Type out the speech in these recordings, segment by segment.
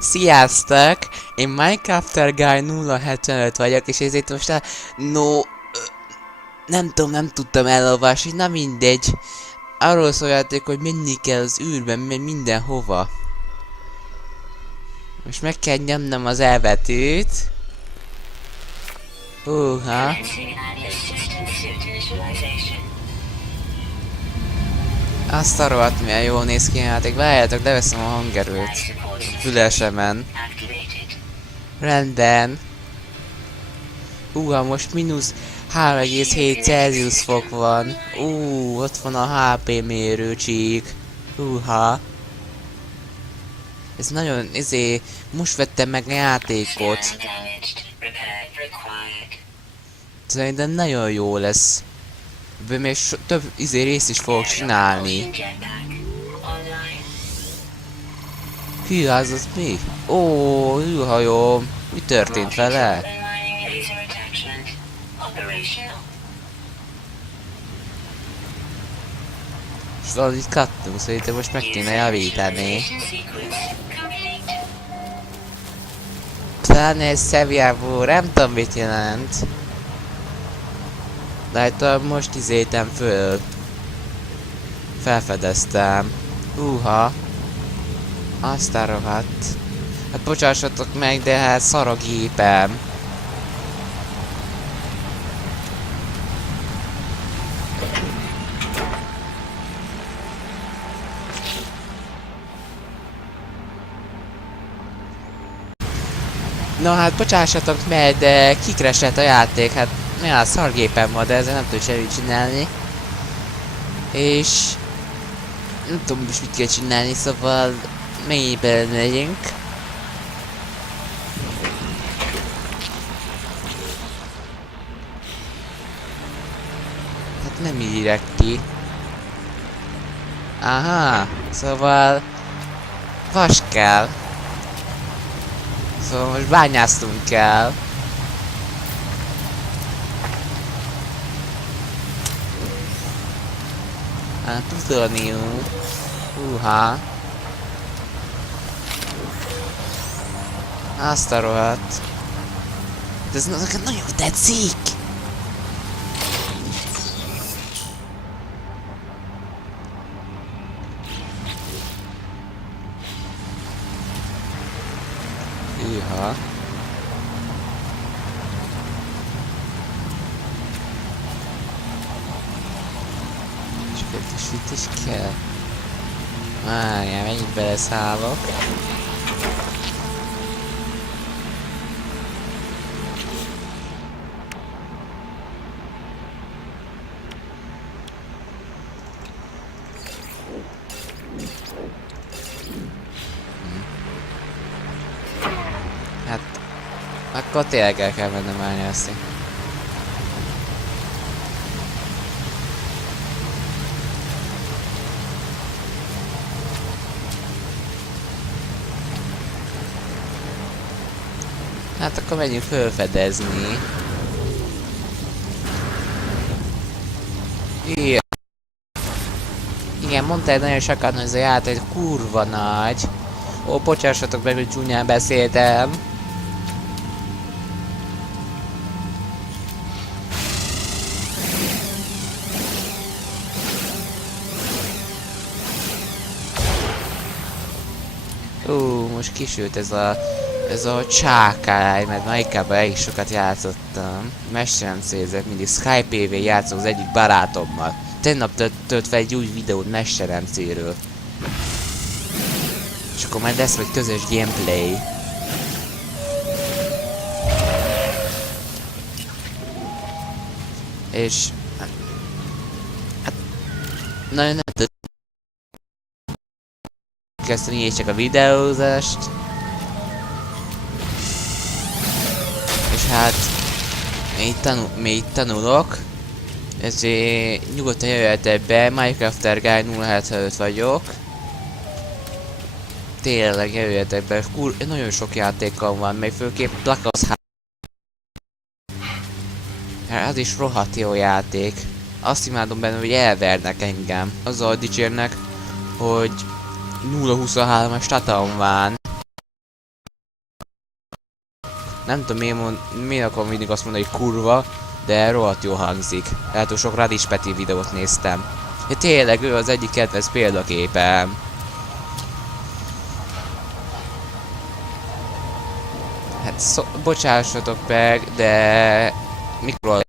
Sziasztok! Én Minecrafter Guy 075 vagyok, és ezért most nem tudom, nem tudtam elolvasni, na mindegy. Arról szóljátok, hogy menni kell az űrben, mindenhova. Most meg kell nyomnom az elbetűt. Húha. Azt a rohadt, milyen jól néz ki a játék. Várjátok, leveszem a hangerőt. Fülesemen. Rendben. Most mínusz 3,7 Celsius fok van. Ott van a HP mérőcsík. Ez nagyon, most vettem meg a játékot. Szerintem nagyon jó lesz. Ebből még több részt is fogok csinálni. Hű, az mi? Űrhajóm. Mi történt vele? És valamit kattunk, szerintem most meg kéne javítani. Planet Seviából, nem tudom mit jelent. De hát most izétem föl. Felfedeztem. Azt a rohadt. Hát bocsássatok meg, de hát szar a gépem. Na hát bocsássatok meg, de kikresett a játék, hát olyan szargépem van, de ezzel nem tudok semmit csinálni. És nem tudom most mit kell csinálni, szóval mélyben megyünk. Hát nem írják ki. Aha, szóval vas kell. Szóval most bányásztunk kell. Hát plutonium. Azt a rohadt. De ez nekem nagyon tetszik! És felkisítés kell. Várjál, mennyit beleszállok. Hát, akkor tényleg el kell mennem bányászni. Hát akkor menjünk felfedezni. Igen, mondtad nagyon sokat, hogy ez a játék kurva nagy. Bocsássatok meg, hogy csúnyán beszéltem. Most kisült ez a csákály, mert Minecraftban elég sokat játszottam. Mesterem célzett, mindig Skype PV játszom az egyik barátommal. Tegnap tölt fel egy új videót mesteremcéről. És akkor majd lesz egy közös gameplay. És hát nagyon nem tudom kezdeni és csak a videózást. És hát még tanulok. Ezért nyugodtan jöjjetek be, Minecrafter Guy 075 vagyok. Tényleg jöjjetek be, nagyon sok játékkal van, még főképp Black Ops 3. Az is rohadt jó játék. Azt imádom benne, hogy elvernek engem. Azzal dicsérnek, hogy 0.23-as statom van. Nem tudom miért akarom mindig azt mondani, hogy kurva, de rohadt jó hangzik. Lehet, hogy sok Radis Peti videót néztem. Ja, tényleg ő az egyik kedvenc példaképem. Hát bocsássatok meg, de... Mikor...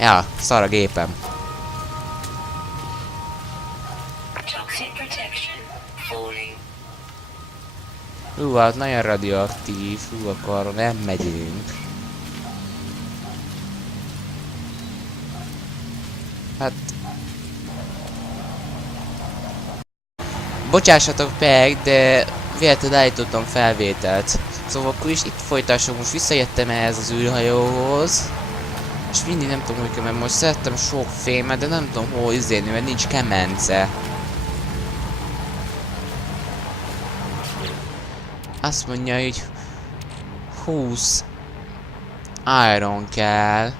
Ja, szar a gépem. Hát nagyon radioaktív, akkor nem megyünk. Hát... Bocsássatok meg, de véletlenül állítottam felvételt. Szóval akkor is itt folytassuk, most visszajöttem ehhez az űrhajóhoz. És mindig nem tudom, hogy kell, mert most szerettem sok fémet, de nem tudom hol izélni, mert nincs kemence. Azt mondja, hogy 20 iron kell.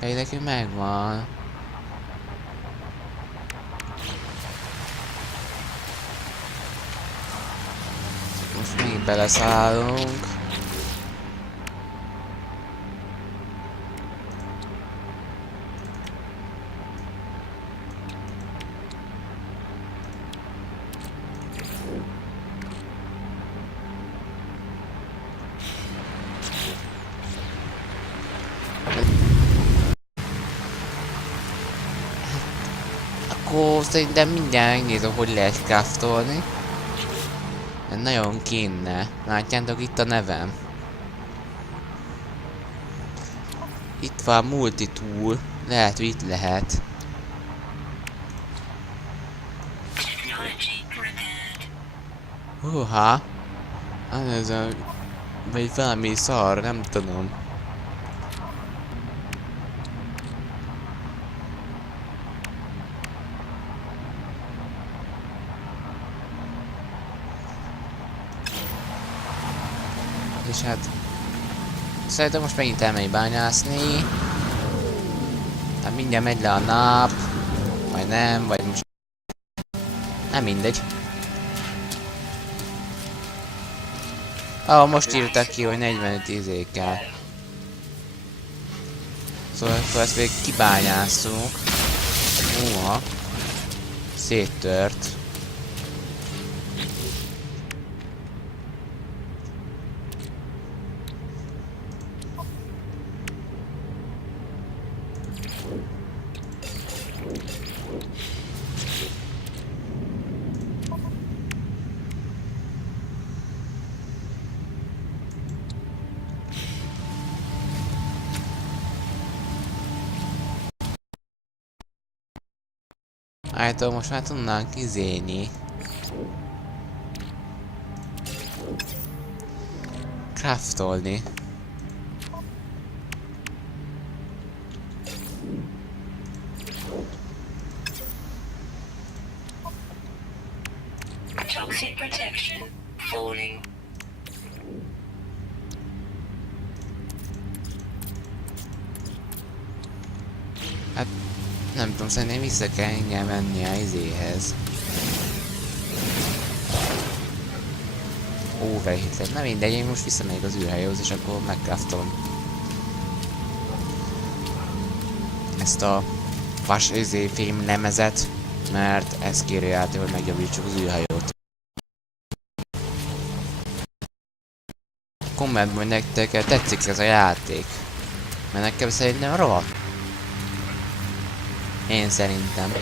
Pedig neki megvan. Most még beleszállunk. Akkor szerintem mindjárt megnézem, hogy lehet craftolni. De nagyon kéne. Látjátok itt a nevem. Itt van multitool. Lehet, hogy itt lehet. Húha. Ez a... Vagy valami szar, nem tudom. És hát... Szerintem most megint elmegy bányászni. Hát mindjárt megy le a nap. Vagy nem, vagy most... Nem mindegy. Most írtak ki, hogy 45 izékkel. Szóval akkor ezt még kibányászunk. Széttört. Állítom, most már tudnánk izélni. Craftolni. Toxic protection falling. Hát nem tudom, szerintem vissza kell ingyen menni a izéhez. Overheated. Na mindegy, én most visszamegyek az űrhajóhoz, és akkor megcraftolom ezt a vas fém lemezet, mert ez kéri át, hogy megjavítsuk az űrhajót. Kommentben, hogy nektek tetszik ez a játék. Mert nekem szerintem rohadt. Én szerintem.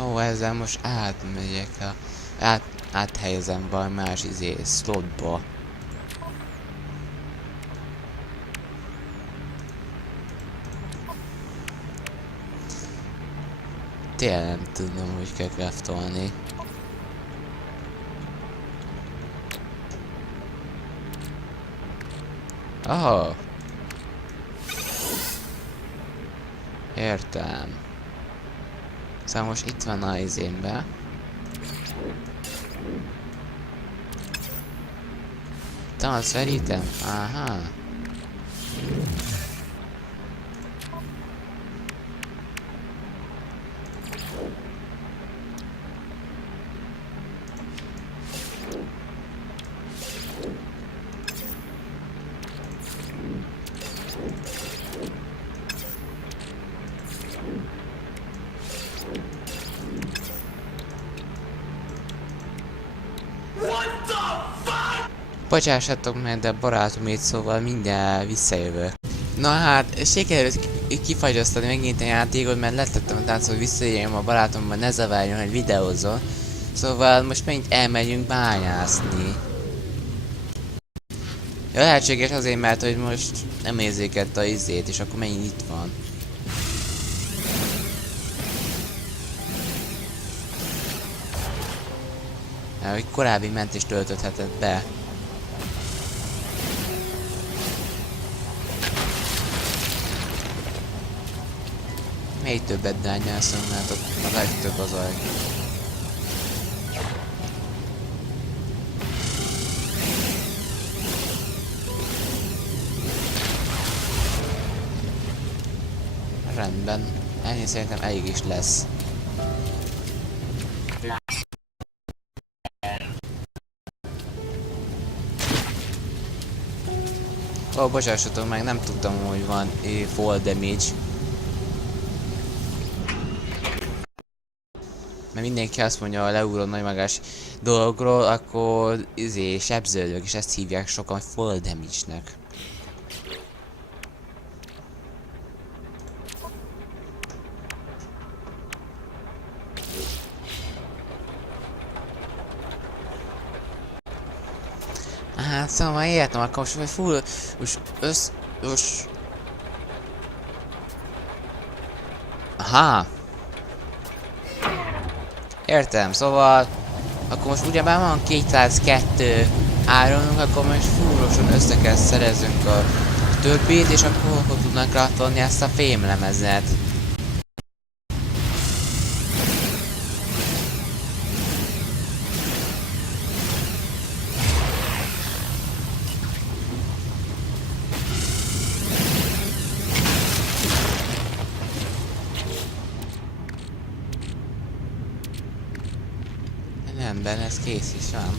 Ó, ezzel most átmegyek a... áthelyezem valami más slotba. Tényleg nem tudom, hogy kell craftolni. Aha! Értem. Szóval most itt van a izémbe. Transferitem? Aha. Bocsássatok meg, de barátom itt, szóval mindjárt visszajövök. Na hát, sikerült kifagyasztani megint a játékot, mert letettem a táncot, hogy visszajöjjön a barátomban, ne zavarjon, hogy videózzon. Szóval most megint elmegyünk bányászni. Ja, lehetséges azért, mert hogy most nem érzékelt a izét, és akkor megint itt van. Mert hogy korábbi mentést töltöthetett be. Még többet dányászom, mert a legtöbb az a... Rendben. Ennyi szerintem elég is lesz. Ó, bocsássatok meg, nem tudtam, hogy van fall damage. Mert mindenki azt mondja a leúró nagy magás dologról, akkor sebződök, és ezt hívják sokan fall damage-nek. Hát szóval értem, akkor most full... most... Aha! Értem, szóval... Akkor most ugyebár van 202 áronunk, akkor most fullosan össze kell szereznünk a többit, és akkor tudnak gratolni ezt a fémlemezet. Rendben, ez kész is van.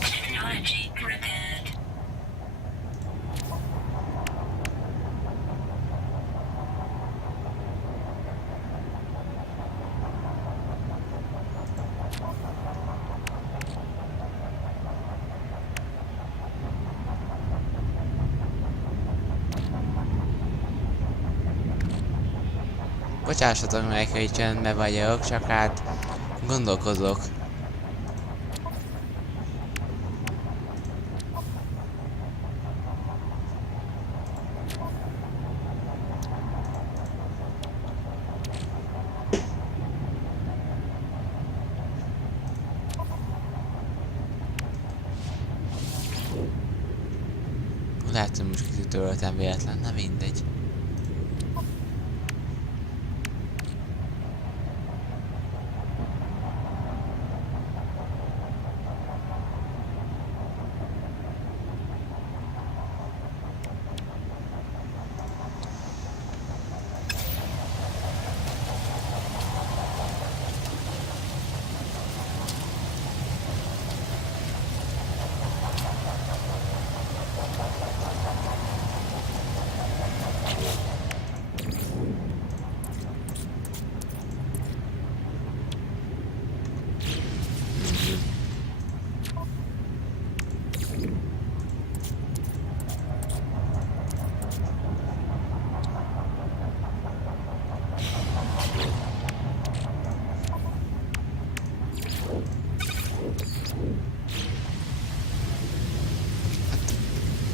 Technology repaired. Bocsássatok meg, hogy csendben vagyok, csak hát gondolkozok. Lehet, hogy most kitöröltem véletlen, nem mindegy.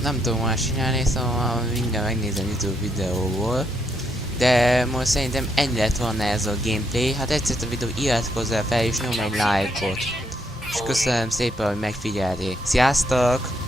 Nem tudom más csinálni, szóval mindjárt megnézem YouTube videóból. De most szerintem ennyi lett volna ez a gameplay. Ha tetszett a videó, iratkozzál fel és nyomj egy lájkot. És köszönöm szépen, hogy megfigyelték. Sziasztok!